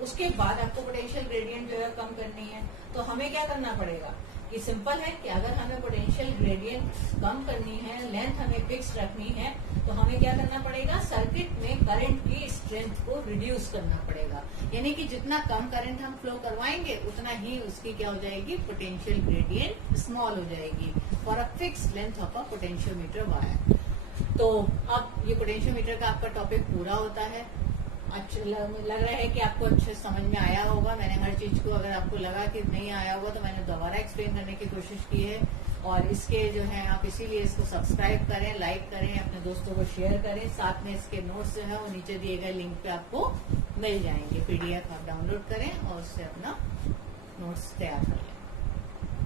उसके बाद आपको पोटेंशियल ग्रेडियंट जो है कम करनी है, तो हमें क्या करना पड़ेगा कि सिंपल है कि अगर हमें पोटेंशियल ग्रेडियंट कम करनी है, लेंथ हमें फिक्स रखनी है, तो हमें क्या करना पड़ेगा, सर्किट में करंट की स्ट्रेंथ को रिड्यूस करना पड़ेगा। यानी कि जितना कम करंट हम फ्लो करवाएंगे उतना ही उसकी क्या हो जाएगी, पोटेंशियल ग्रेडियंट स्मॉल हो जाएगी for a fix length of a potentiometer wire. तो अब ये पोटेंशियोमीटर का आपका टॉपिक पूरा होता है। अच्छा लग रहा है कि आपको अच्छे समझ में आया होगा। मैंने हर चीज को, अगर आपको लगा कि नहीं आया होगा तो मैंने दोबारा एक्सप्लेन करने की कोशिश की है। और इसके जो है आप इसीलिए इसको सब्सक्राइब करें, लाइक करें, अपने दोस्तों को शेयर करें। साथ में इसके नोट्स जो है वो नीचे दिए गए लिंक पे आपको मिल जाएंगे। PDF आप डाउनलोड करें और उससे अपना नोट्स तैयार कर लें।